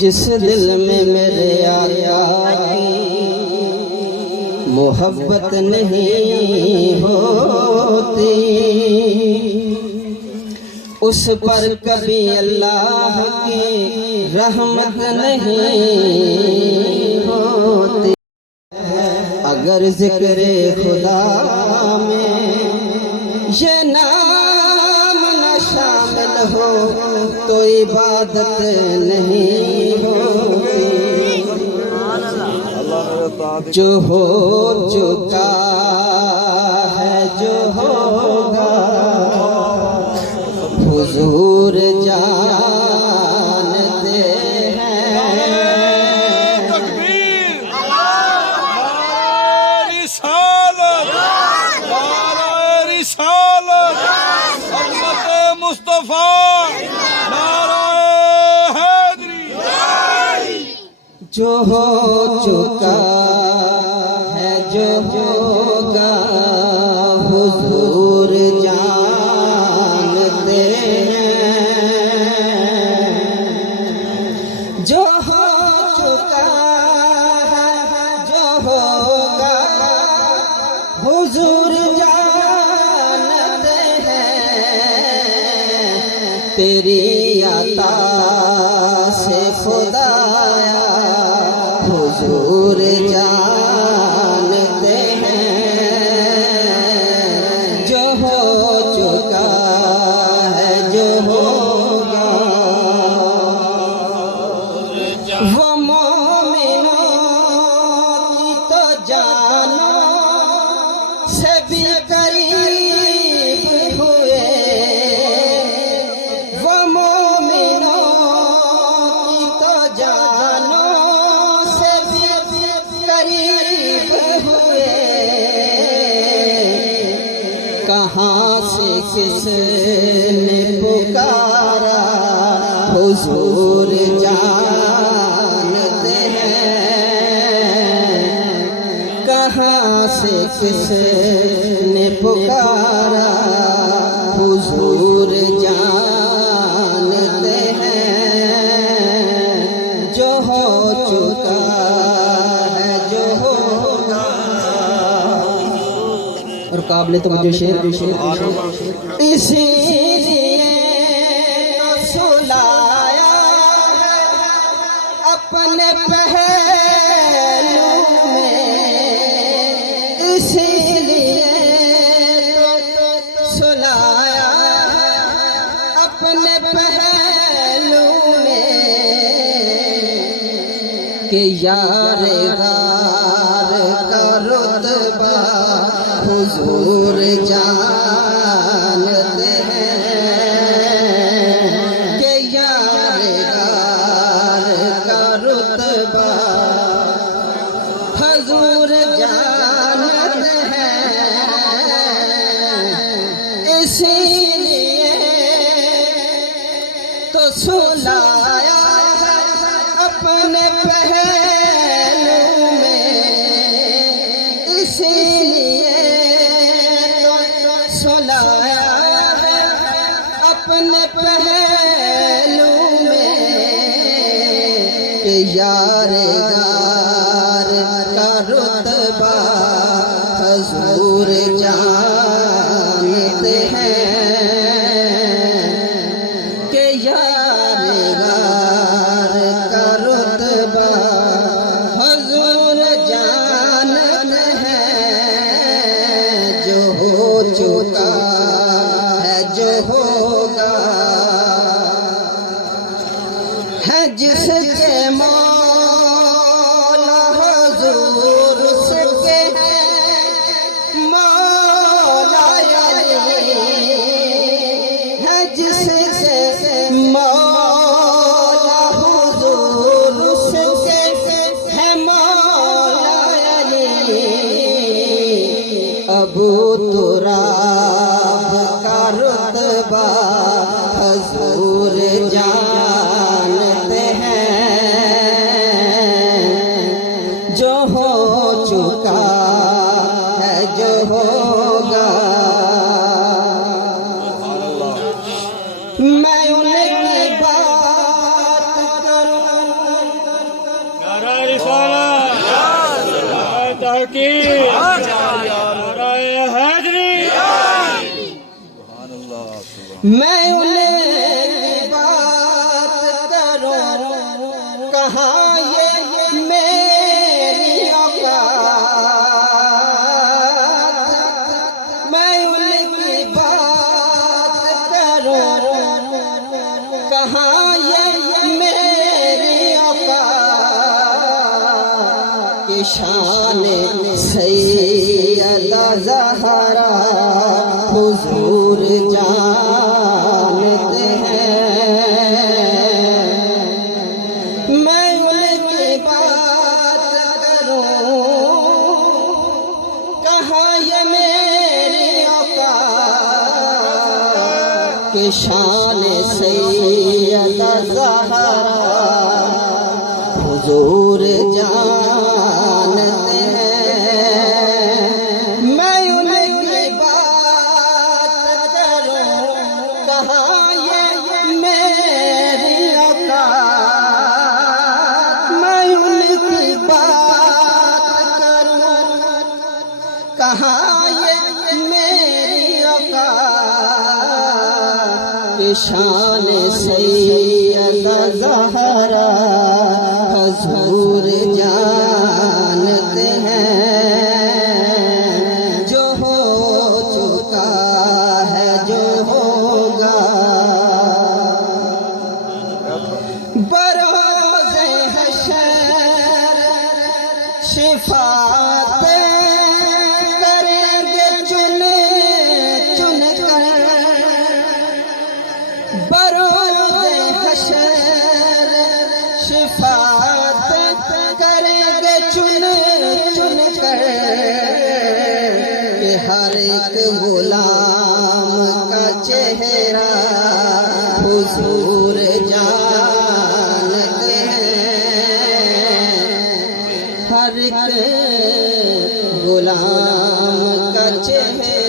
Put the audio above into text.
जिस दिल में मेरे आका की मोहब्बत नहीं होती, उस पर कभी अल्लाह की रहमत नहीं होती। अगर ज़िक्र खुदा में ये नाम न शामिल हो तो इबादत नहीं होती। जो हो चुका है जो होगा हुजूर जानते हैं। तकबीर, नारे रिसालत, नारे रिसालत, उम्मत मुस्तफा, नारे हैदरी। जो हो चुका है जो होगा हुजूर जानते हैं। जो हो चुका है जो होगा हुजूर जानते हैं। तेरी अता से खुदाया हुजूर जानते हैं। जो हो चुका है जो होगा वो मोमिनों की तो जानो से भी करीब हुए। वो मोमिनों की तो जानो से भी करीब हुए। कहाँ से किसने पुकारा हुजूर जानते हैं। कहाँ से किसने पुकारा हुजूर जानते हैं। जो हो चुका है जो होगा। और काबिल तो मुझे शेर इसीलिए तो सुलाया अपने पहलू में। इसीलिए तो सुलाया अपने पहलू में कि यार गार का रुतबा हुजूर जानते हैं। कि यार गार का रुतबा हुजूर जानते हैं। इसीलिए तो सुलाया अपने पहलू में। इसीलिए तो सुलाया अपने पहलू में कि यार गार का रुतबा हुजूर जानते हैं। कि यार गार का रुतबा हुजूर जानते हैं। जो हो चुका है जो होगा है जिसके मौला हुजूर उसके मौला है। जिसके मौला हुजूर उसके है मौला। अबू तुराब का रुतबा हुजूर जानते हैं। रिसालत नाराए तहकीक नाराए हैदरी। मैं उन्हें बात करूं कहाँ ये मेरी औकात, मैं उनकी बात करूं कहाँ ये मेरी औकात, कि शान सैयदा ज़हरा हुजूर जानते हैं। मैं उनकी बात करूं कहाँ ये मेरी औकात, कि शान सैयदा ज़हरा हुजूर जानते हैं। मैं उनकी बात करूं कहाँ ये मेरी औकात, मैं उनकी बात करूं कहाँ ये मेरी औकात, कि शान सैयदा ज़हरा हुजूर जानते हैं। जो हो चुका है जो होगा बरोज़े हशर शिफात करेंगे चुन चुन कर, बरोज़े हशर शिफात करेंगे चुन चुन कर, कि हर एक गुलाम का चेहरा हुजूर जानते हैं। हर एक गुलाम का चेहरा